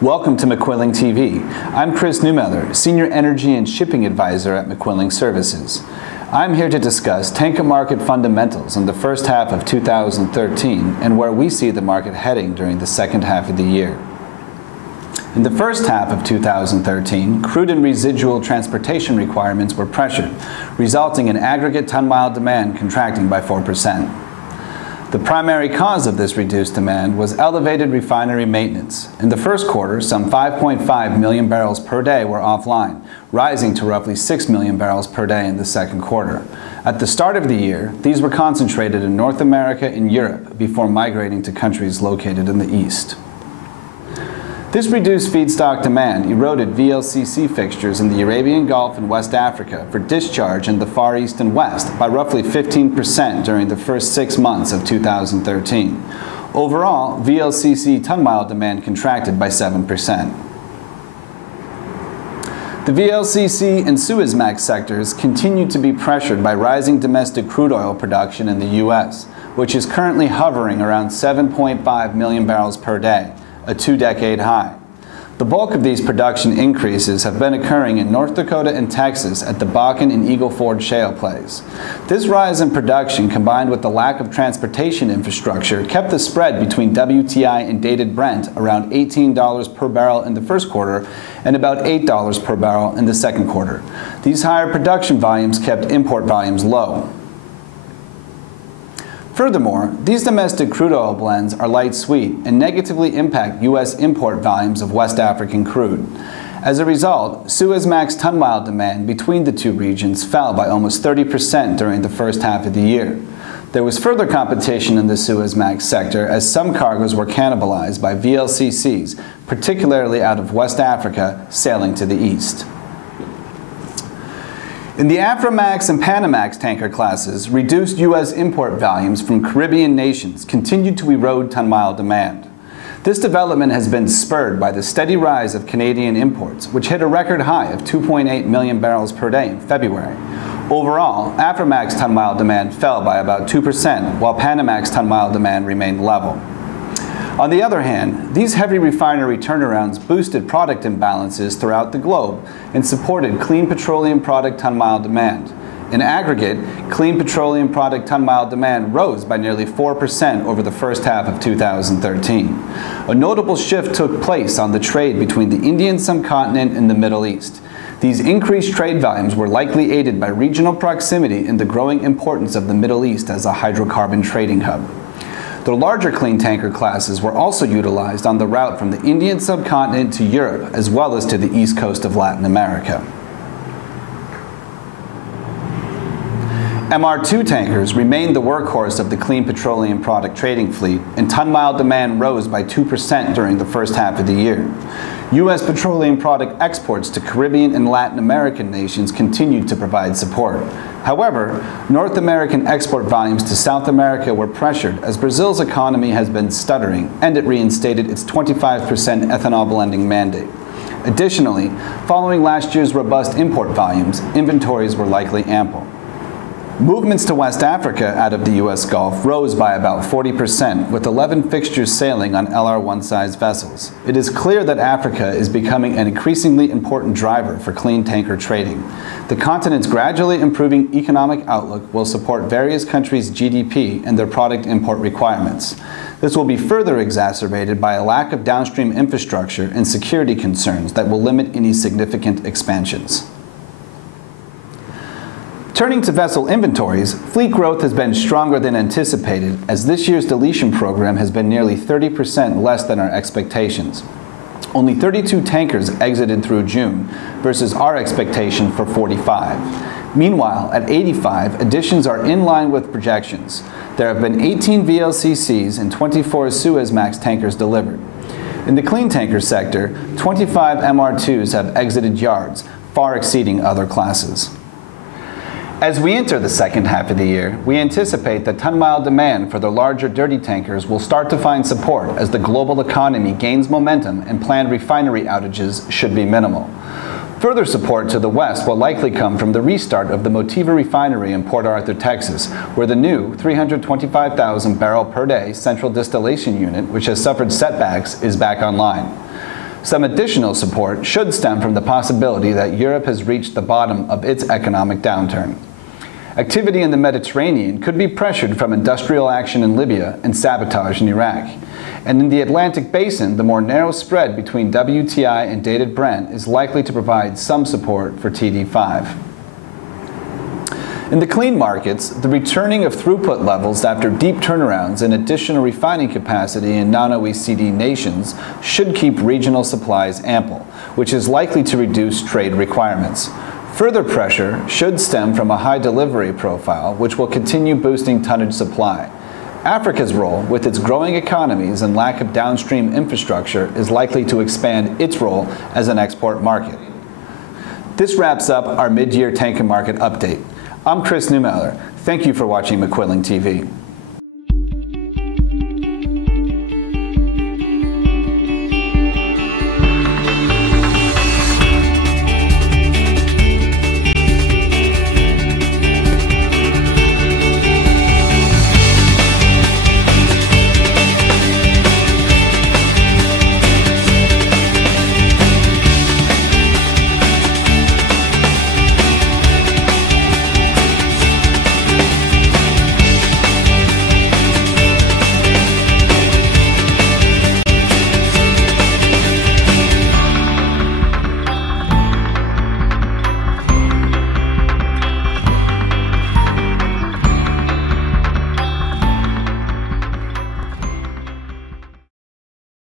Welcome to McQuilling TV. I'm Chris Neumiller, Senior Energy and Shipping Advisor at McQuilling Services. I'm here to discuss tanker market fundamentals in the first half of 2013 and where we see the market heading during the second half of the year. In the first half of 2013, crude and residual transportation requirements were pressured, resulting in aggregate ton-mile demand contracting by 4%. The primary cause of this reduced demand was elevated refinery maintenance. In the first quarter, some 5.5 million barrels per day were offline, rising to roughly 6 million barrels per day in the second quarter. At the start of the year, these were concentrated in North America and Europe before migrating to countries located in the East. This reduced feedstock demand eroded VLCC fixtures in the Arabian Gulf and West Africa for discharge in the Far East and West by roughly 15% during the first 6 months of 2013. Overall, VLCC ton-mile demand contracted by 7%. The VLCC and Suezmax sectors continue to be pressured by rising domestic crude oil production in the U.S., which is currently hovering around 7.5 million barrels per day, a 2-decade high. The bulk of these production increases have been occurring in North Dakota and Texas at the Bakken and Eagle Ford shale plays. This rise in production, combined with the lack of transportation infrastructure, kept the spread between WTI and dated Brent around $18 per barrel in the first quarter and about $8 per barrel in the second quarter. These higher production volumes kept import volumes low. Furthermore, these domestic crude oil blends are light sweet and negatively impact U.S. import volumes of West African crude. As a result, Suezmax ton-mile demand between the two regions fell by almost 30% during the first half of the year. There was further competition in the Suezmax sector as some cargoes were cannibalized by VLCCs, particularly out of West Africa, sailing to the east. In the Aframax and Panamax tanker classes, reduced U.S. import volumes from Caribbean nations continued to erode ton-mile demand. This development has been spurred by the steady rise of Canadian imports, which hit a record high of 2.8 million barrels per day in February. Overall, Aframax ton-mile demand fell by about 2%, while Panamax ton-mile demand remained level. On the other hand, these heavy refinery turnarounds boosted product imbalances throughout the globe and supported clean petroleum product ton-mile demand. In aggregate, clean petroleum product ton-mile demand rose by nearly 4% over the first half of 2013. A notable shift took place on the trade between the Indian subcontinent and the Middle East. These increased trade volumes were likely aided by regional proximity and the growing importance of the Middle East as a hydrocarbon trading hub. The larger clean tanker classes were also utilized on the route from the Indian subcontinent to Europe, as well as to the east coast of Latin America. MR2 tankers remained the workhorse of the clean petroleum product trading fleet, and ton-mile demand rose by 2% during the first half of the year. U.S. petroleum product exports to Caribbean and Latin American nations continued to provide support. However, North American export volumes to South America were pressured as Brazil's economy has been stuttering and it reinstated its 25% ethanol blending mandate. Additionally, following last year's robust import volumes, inventories were likely ample. Movements to West Africa out of the U.S. Gulf rose by about 40%, with 11 fixtures sailing on LR1 size vessels. It is clear that Africa is becoming an increasingly important driver for clean tanker trading. The continent's gradually improving economic outlook will support various countries' GDP and their product import requirements. This will be further exacerbated by a lack of downstream infrastructure and security concerns that will limit any significant expansions. Turning to vessel inventories, fleet growth has been stronger than anticipated as this year's deletion program has been nearly 30% less than our expectations. Only 32 tankers exited through June versus our expectation for 45. Meanwhile, at 85, additions are in line with projections. There have been 18 VLCCs and 24 Suezmax tankers delivered. In the clean tanker sector, 25 MR2s have exited yards, far exceeding other classes. As we enter the second half of the year, we anticipate that ton-mile demand for the larger dirty tankers will start to find support as the global economy gains momentum and planned refinery outages should be minimal. Further support to the west will likely come from the restart of the Motiva refinery in Port Arthur, Texas, where the new 325,000 barrel per day central distillation unit, which has suffered setbacks, is back online. Some additional support should stem from the possibility that Europe has reached the bottom of its economic downturn. Activity in the Mediterranean could be pressured from industrial action in Libya and sabotage in Iraq. And in the Atlantic Basin, the more narrow spread between WTI and dated Brent is likely to provide some support for TD5. In the clean markets, the returning of throughput levels after deep turnarounds and additional refining capacity in non-OECD nations should keep regional supplies ample, which is likely to reduce trade requirements. Further pressure should stem from a high delivery profile, which will continue boosting tonnage supply. Africa's role, with its growing economies and lack of downstream infrastructure, is likely to expand its role as an export market. This wraps up our mid-year tanker market update. I'm Chris Neumiller. Thank you for watching McQuilling TV.